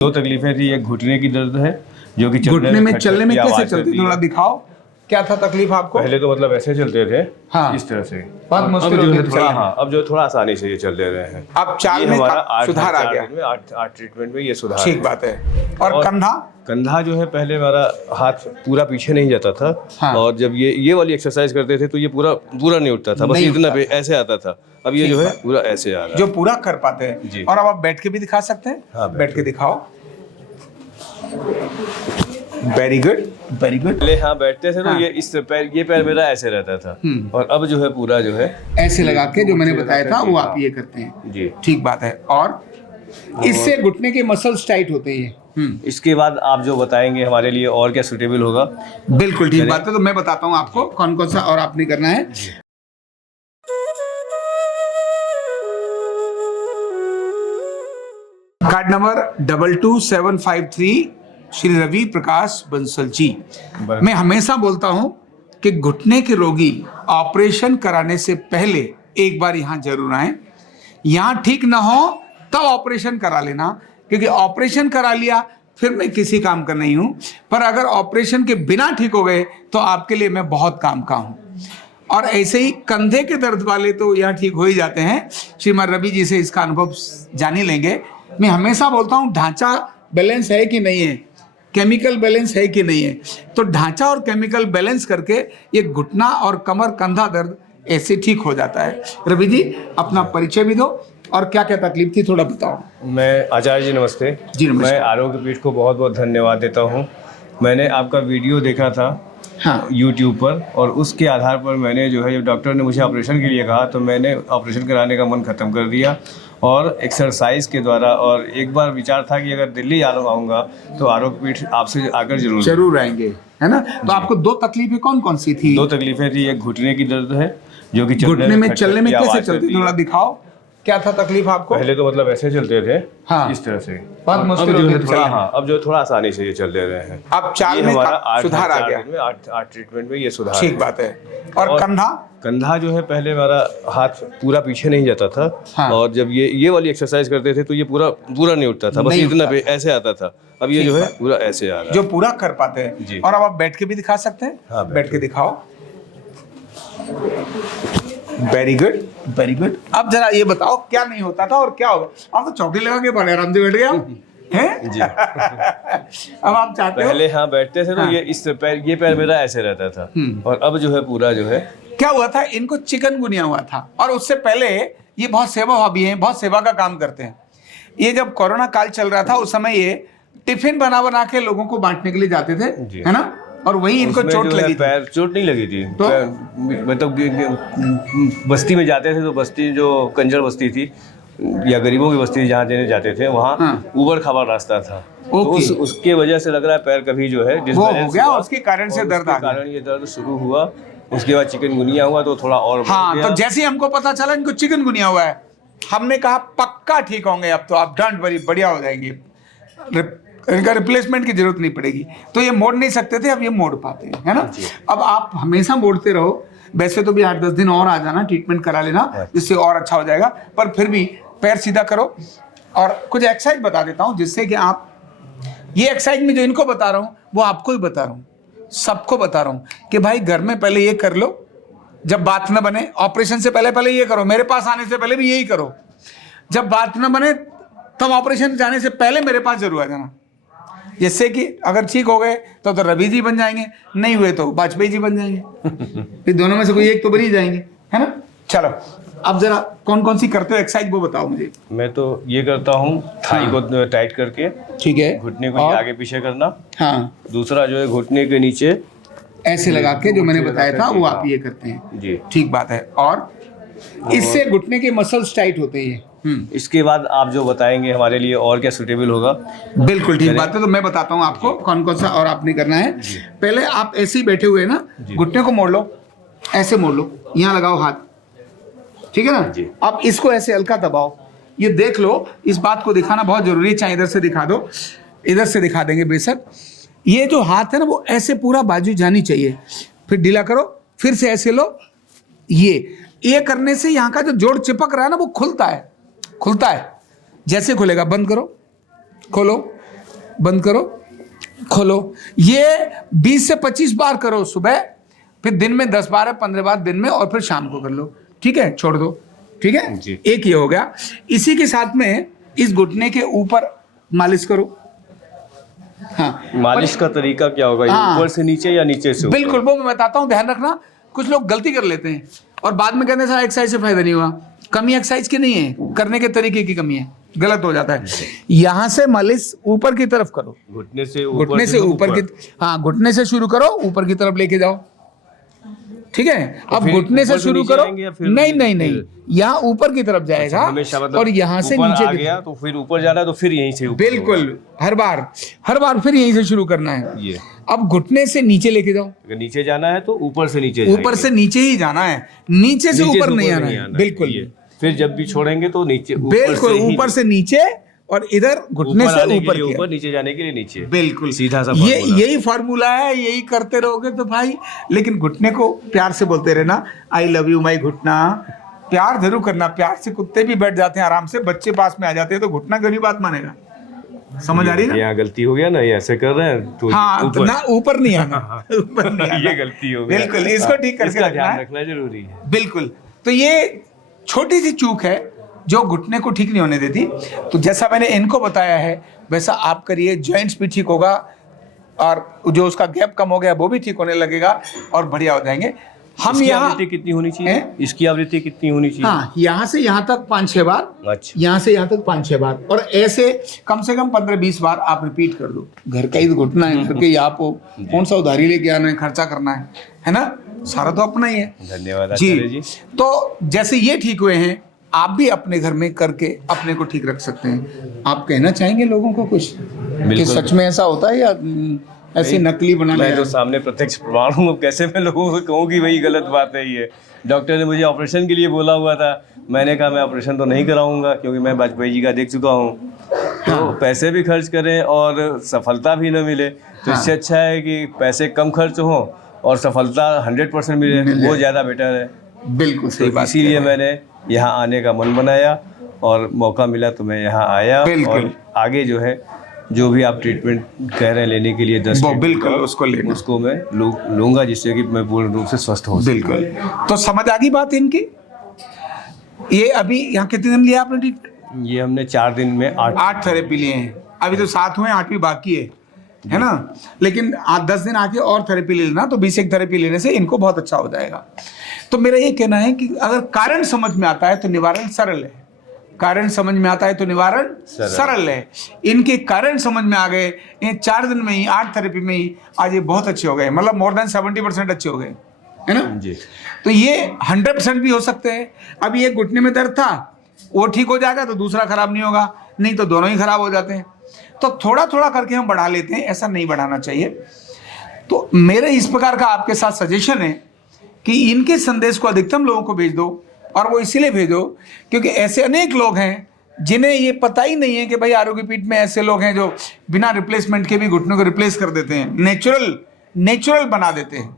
दो तकलीफें थी, एक घुटने की दर्द है जो कि घुटने में चलने में कैसे आवाज चलती, करती है। थोड़ा दिखाओ क्या था तकलीफ आपको? पहले तो मतलब ऐसे चलते थे, हाँ। इस तरह से। बहुत अब मुश्किल जो होती है थी थोड़ा, चलने में। हाँ, अब जो थोड़ा आसानी से ये चल दे रहे हैं। अब चाल ये में हमारा सुधार आ गया। आठ ट्रीटमेंट में ये सुधार ठीक है। बात है। और कंधा? कंधा जो है पहले हमारा हाथ पूरा पीछे नहीं जाता था। हाँ। और जब ये वाली एक्सरसाइज करते थे तो ये पूरा नहीं उठता था, बस नहीं इतना उठता पे ऐसे आता था। अब ये ठीक जो है बात। पूरा ऐसे आ रहा जो है। पूरा कर पाते जी। हैं। और अब आप बैठ के भी दिखा सकते हैं। हाँ, बैठ के दिखाओ। Very good, very good. पहले हाँ बैठते थे तो हाँ। ये पैर मेरा ऐसे रहता था। और अब जो है पूरा जो है ऐसे लगा के जो मैंने बताया था वो आप ये करते हैं। जी। ठीक बात है। और इससे घुटने के मसल्स टाइट होते हैं। इसके बाद आप जो बताएंगे हमारे लिए और क्या सूटेबल होगा। बिल्कुल ठीक बात है। तो मैं बताता हूँ आपको कौन कौन सा और आपने करना है। Card number 22753 Shri Ravi Prakash Bansal ji. मैं हमेशा बोलता हूं कि घुटने के रोगी ऑपरेशन कराने से पहले एक बार यहां जरूर आए। यहां ठीक ना हो तब ऑपरेशन करा लेना, क्योंकि ऑपरेशन करा लिया फिर मैं किसी काम का नहीं हूं। पर अगर ऑपरेशन के बिना ठीक हो गए तो आपके लिए मैं बहुत काम का हूं। और ऐसे ही कंधे के दर्द वाले तो यहाँ ठीक हो ही जाते हैं। श्रीमान रवि जी से इसका अनुभव जान ही लेंगे। मैं हमेशा बोलता हूँ ढांचा बैलेंस है कि नहीं है, केमिकल बैलेंस है कि नहीं है। तो ढांचा और केमिकल बैलेंस करके ये घुटना और कमर कंधा दर्द ऐसे ठीक हो जाता है। रवि जी अपना परिचय भी दो और क्या क्या तकलीफ थी थोड़ा बताओ। मैं आचार्य जी नमस्ते जी, नमस्कार। मैं आरोग्य पीठ को बहुत बहुत धन्यवाद देता हूँ। मैंने आपका वीडियो देखा था हाँ। यूट्यूब पर, और उसके आधार पर मैंने जो है, जब डॉक्टर ने मुझे ऑपरेशन के लिए कहा तो मैंने ऑपरेशन कराने का मन ख़त्म कर दिया। और एक्सरसाइज के द्वारा, और एक बार विचार था कि अगर दिल्ली आऊँगा तो आरोग्य पीठ आपसे आकर जरूर आएंगे, है ना। तो आपको दो तकलीफें कौन कौन सी थी? दो तकलीफें थी, एक घुटने की दर्द है जो कि घुटने में चलने में कैसे आवाज चलती, करती है। थोड़ा दिखाओ क्या था तकलीफ आपको? पहले तो मतलब ऐसे चलते थे, हाँ। इस तरह से। बहुत मुश्किल अब जो होती है थी थोड़ा, चलने में। हाँ, अब जो थोड़ा आसानी से ये चल दे रहे हैं। अब चाल ये में हमारा सुधार आ गया। आठ ट्रीटमेंट में ये सुधार ठीक है। बात है। और कंधा? कंधा जो है पहले हमारा हाथ पूरा पीछे नहीं जाता था। हाँ। और जब ये वाली एक्सरसाइज करते थे तो ये पूरा नहीं उठता था, बस नहीं इतना उठता पे ऐसे आता था। अब ये ठीक जो है बात। पूरा ऐसे आ रहा है। जो पूरा कर पाते जी। हैं। और अब आप बैठ के भी दिखा सकते हैं। हाँ, बैठ के दिखाओ। Very good, very good. अब जरा ये बताओ क्या नहीं होता था और क्या हो गया? आप तो चौकी लगा के बड़े आराम से बैठ गया हैं? जी। अब आप चाहते हो? पहले हाँ बैठते थे तो हाँ। ये पैर मेरा ऐसे रहता था। और अब जो है पूरा जो है, क्या हुआ था, इनको चिकनगुनिया हुआ था और उससे पहले ये बहुत सेवाभावी हैं, बहुत सेवा का काम करते हैं। ये जब कोरोना काल चल रहा था उस समय ये टिफिन बना बना के लोगों को बांटने के लिए जाते थे, जी। है ना। और वही इनको उसमें चोट जो है लगी थी। पैर चोट नहीं लगी थी तो? मतलब बस्ती में जाते थे तो बस्ती जो कंजर बस्ती थी या गरीबों की बस्ती जहाँ देने जाते थे वहाँ हाँ। ऊबड़ खाबड़ रास्ता था। तो ओके। उसके वजह से लग रहा है पैर कभी जो है वो हो डिसबैलेंस गया हुआ, उसके कारण से और दर्द उसके आ गया। कारण ये दर्द शुरू हुआ। उसके बाद चिकनगुनिया हुआ तो थोड़ा और बढ़ हाँ, गया। तो जैसे ही हमको पता चला इनको चिकनगुनिया हुआ है, हमने कहा पक्का ठीक होंगे, अब तो आप डंट बड़ी बढ़िया हो जाएंगे, इनका रिप्लेसमेंट की जरूरत नहीं पड़ेगी। तो ये मोड़ नहीं सकते थे, अब ये मोड़ पाते हैं, है ना। अब आप हमेशा मोड़ते रहो। वैसे तो भी 8-10 दिन और आ जाना, ट्रीटमेंट करा लेना, जिससे और अच्छा हो जाएगा। पर फिर भी पैर सीधा करो। और कुछ एक्सरसाइज बता देता हूँ जिससे कि आप, ये एक्सरसाइज में जो इनको बता रहा हूँ वो आपको ही बता रहा हूँ, सबको बता रहा हूँ कि भाई घर में पहले ये कर लो, जब बात न बने ऑपरेशन से पहले ये करो, मेरे पास आने से पहले भी यही करो। जब बात न बने तब ऑपरेशन जाने से पहले मेरे पास जरूर आ जाना, जिससे कि अगर ठीक हो गए तो रवि जी बन जाएंगे, नहीं हुए तो वाजपेयी जी बन जाएंगे। फिर दोनों में से कोई एक तो बन ही जाएंगे, है ना। चलो अब जरा कौन कौन सी करते हो एक्सरसाइज वो बताओ मुझे। मैं तो ये करता हूँ थाई को टाइट करके, ठीक है। घुटने को और? आगे पीछे करना। हाँ, दूसरा जो है घुटने के नीचे ऐसे लगा के जो मैंने बताया था वो आप ये करते हैं। जी। ठीक बात है। और इससे घुटने के मसल्स टाइट होते हैं। इसके बाद आप जो बताएंगे हमारे लिए और क्या सूटेबल होगा। बिल्कुल ठीक बात है। तो मैं बताता हूँ आपको कौन कौन सा और आपने करना है। पहले आप ऐसे ही बैठे हुए ना, घुटने को मोड़ लो, ऐसे मोड़ लो, यहाँ लगाओ हाथ, ठीक है जी। ना। आप इसको ऐसे हल्का दबाओ, ये देख लो। इस बात को दिखाना बहुत जरूरी है, चाहे इधर से दिखा दो, इधर से दिखा देंगे बेशक। ये जो हाथ है ना वो ऐसे पूरा बाजू जानी चाहिए, फिर ढीला करो, फिर से ऐसे लो। ये करने से यहाँ का जो जोड़ चिपक रहा है ना वो खुलता है। जैसे खुलेगा, बंद करो, खोलो, बंद करो, खोलो। ये 20 से 25 बार करो सुबह, फिर दिन में 10 बार 15 बार दिन में, और फिर शाम को कर लो। ठीक है, छोड़ दो। ठीक है जी। एक ये हो गया। इसी के साथ में इस घुटने के ऊपर मालिश करो। हाँ, मालिश का तरीका क्या होगा, ये हाँ। ऊपर से नीचे या नीचे से ऊपर? बिल्कुल, वो मैं बताता हूँ, ध्यान रखना। कुछ लोग गलती कर लेते हैं और बाद में कहते हैं सर एक्सरसाइज से फायदा नहीं हुआ। कमी एक्सरसाइज की नहीं है, करने के तरीके की कमी है, गलत हो जाता है। यहाँ से मालिश ऊपर की तरफ करो, घुटने से ऊपर की, हाँ घुटने से शुरू करो, ऊपर की तरफ लेके जाओ। ठीक है, अब फिर घुटने से ऊपर से शुरू नीचे करो। आएंगे या फिर नहीं, यहाँ ऊपर की तरफ जाएगा हमेशा, मतलब और यहाँ से ऊपर नीचे आ की गया तो फिर ऊपर जाना है तो फिर यहीं से ऊपर बिल्कुल, हर बार फिर यहीं से शुरू करना है। ये अब घुटने से नीचे लेके जाओ। अगर नीचे जाना है तो ऊपर से नीचे ऊपर से नीचे ही जाना है, नीचे से ऊपर नहीं आना है। बिल्कुल, ये। फिर जब भी छोड़ेंगे तो नीचे, बिल्कुल ऊपर से नीचे, और इधर घुटने से ऊपर की ऊपर, नीचे जाने के लिए नीचे। बिल्कुल सीधा सा ये फार्मूला। यही फार्मूला है, यही करते रहोगे तो भाई। लेकिन घुटने को प्यार से बोलते रहना, आई लव यू माई घुटना। प्यार जरूर करना, प्यार से कुत्ते भी बैठ जाते हैं आराम से, बच्चे पास में आ जाते हैं, तो घुटना गली बात मानेगा। समझ आ रही है ना? यहाँ गलती हो गया ना, ये ऐसे कर रहे हैं तो हाँ, ऊपर। ना ऊपर नहीं आना, ऊपर नहीं आना। ये गलती हो गई। बिल्कुल, इसको ठीक करके इसका रखना ध्यान है। रखना जरूरी है। बिल्कुल, तो ये छोटी सी चूक है जो घुटने को ठीक नहीं होने देती। तो जैसा मैंने इनको बताया है वैसा आप करिए, जॉइंट्स भी ठीक होगा, और जो उसका गैप कम हो गया वो भी ठीक होने लगेगा, और बढ़िया हो जाएंगे। हम इसकी यहाँ आवृत्ति कितनी होनी चाहिए? इसकी आवृत्ति कितनी होनी चाहिए? हाँ, यहाँ से यहाँ तक 5-6 बार, अच्छा। यहाँ से यहाँ तक 5-6 बार, और ऐसे कम से कम 15-20 बार आप रिपीट कर दो। घर का ही तो घुटना है, घर के ही आप हो, कौन सा उधारी लेके आना है, खर्चा करना है ना? सारा तो अपना ही है। धन्यवाद आचार्य जी। तो जैसे ये ठीक हुए हैं, आप भी अपने घर में करके अपने को ठीक रख सकते हैं। आप कहना चाहेंगे लोगों को कुछ कि सच में ऐसा होता है या ऐसे नकली बना मैं लिया? तो सामने प्रत्यक्ष प्रमाण हूँ, कैसे मैं लोगों को कहूँ कि वही गलत बात है ये। डॉक्टर ने मुझे ऑपरेशन के लिए बोला हुआ था, मैंने कहा मैं ऑपरेशन तो नहीं कराऊंगा क्योंकि मैं वाजपेयी जी का देख चुका हूँ। तो पैसे भी खर्च करें और सफलता भी न मिले, तो इससे अच्छा है कि पैसे कम खर्च हो और सफलता 100% मिले, वो ज़्यादा बेटर है। बिल्कुल सही बात। इसीलिए मैंने यहाँ आने का मन बनाया और मौका मिला तो मैं यहाँ आया। और आगे जो है, जो भी आप ट्रीटमेंट कह रहे हैं लेने के लिए 10 बिल्कुल उसको लेना, उसको मैं लूँगा, जिससे कि मैं पूर्ण रूप से स्वस्थ हो सकूं। बिल्कुल। तो समझ आ गई बात इनकी। ये अभी यहाँ कितने दिन लिया आपने ट्रीटमेंट? ये हमने 4 दिन में 8 थेरेपी लिए हैं। अभी तो 7 हुए, 8वीं बाकी है ना? लेकिन 10 दिन आके और थेरेपी ले लेना, तो 21 थेरेपी लेने से इनको बहुत अच्छा हो जाएगा। तो मेरा ये कहना है कि अगर कारण समझ में आता है तो निवारण सरल है, कारण समझ में आता है तो निवारण सरल है। इनके कारण समझ में आ गए, इन 4 दिन में ही, 8 थेरेपी में ही आज ये बहुत अच्छे हो गए, मतलब मोर देन 70% अच्छे हो गए, है ना जी। तो ये 100% भी हो सकते हैं। अब ये घुटने में दर्द था, वो ठीक हो जाएगा तो दूसरा खराब नहीं होगा, नहीं तो दोनों ही खराब हो जाते हैं। तो थोड़ा थोड़ा करके हम बढ़ा लेते हैं, ऐसा नहीं बढ़ाना चाहिए। तो मेरे इस प्रकार का आपके साथ सजेशन है कि इनके संदेश को अधिकतम लोगों को भेज दो, और वो इसीलिए भेजो क्योंकि ऐसे अनेक लोग हैं जिन्हें ये पता ही नहीं है कि भाई आरोग्यपीठ में ऐसे लोग हैं जो बिना रिप्लेसमेंट के भी घुटनों को रिप्लेस कर देते हैं, नेचुरल बना देते हैं।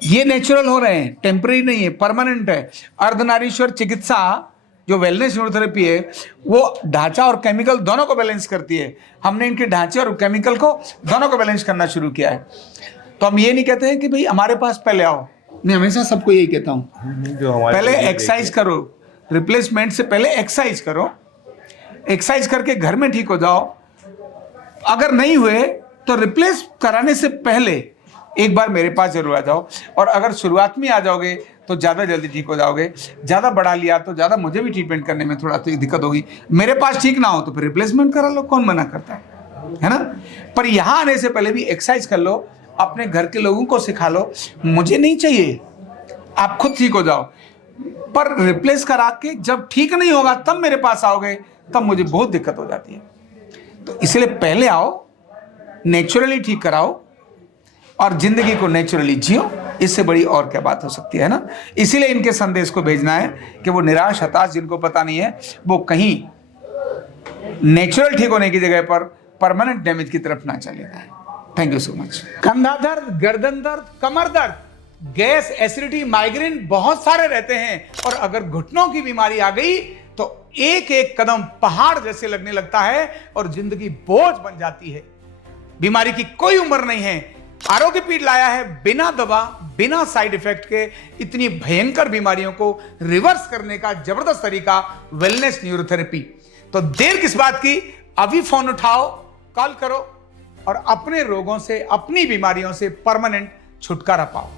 ये नेचुरल हो रहे हैं, टेम्परेरी नहीं है, परमानेंट है। अर्धनारीश्वर चिकित्सा जो वेलनेस न्यूरोथेरेपी है, वो ढांचा और केमिकल दोनों को बैलेंस करती है। हमने इनके ढांचे और केमिकल को दोनों को बैलेंस करना शुरू किया है। तो हम ये नहीं कहते हैं कि भाई हमारे पास पहले आओ, मैं हमेशा सबको यही कहता हूँ, जो हमारे पहले एक्सरसाइज करो, रिप्लेसमेंट से पहले एक्सरसाइज करो, एक्सरसाइज करके घर में ठीक हो जाओ। अगर नहीं हुए तो रिप्लेस कराने से पहले एक बार मेरे पास जरूर आ जाओ, और अगर शुरुआत में आ जाओगे तो ज़्यादा जल्दी ठीक हो जाओगे। ज़्यादा बढ़ा लिया तो ज़्यादा मुझे भी ट्रीटमेंट करने में थोड़ा तो दिक्कत होगी। मेरे पास ठीक ना हो तो फिर रिप्लेसमेंट करा लो, कौन मना करता है ना? पर यहाँ आने से पहले भी एक्सरसाइज कर लो, अपने घर के लोगों को सिखा लो। मुझे नहीं चाहिए, आप खुद ठीक हो जाओ, पर रिप्लेस करा के जब ठीक नहीं होगा तब मेरे पास आओगे, तब मुझे बहुत दिक्कत हो जाती है। तो इसलिए पहले आओ, नेचुरली ठीक कराओ और जिंदगी को नेचुरली जियो। इससे बड़ी और क्या बात हो सकती है ना? इसीलिए इनके संदेश को भेजना है कि वो निराश हताश जिनको पता नहीं है, वो कहीं नेचुरल ठीक होने की जगह पर परमानेंट डैमेज की तरफ ना चले जाए। Thank you so much. कंधा दर्द, गर्दन दर्द, कमर दर्द, गैस, एसिडिटी, माइग्रेन बहुत सारे रहते हैं, और अगर घुटनों की बीमारी आ गई तो एक एक कदम पहाड़ जैसे लगने लगता है और जिंदगी बोझ बन जाती है। बीमारी की कोई उम्र नहीं है। आरोग्य पीठ लाया है बिना दवा, बिना साइड इफेक्ट के इतनी भयंकर बीमारियों को रिवर्स करने का जबरदस्त तरीका, वेलनेस न्यूरोथेरेपी। तो देर किस बात की, अभी फोन उठाओ, कॉल करो और अपने रोगों से, अपनी बीमारियों से परमानेंट छुटकारा पाओ।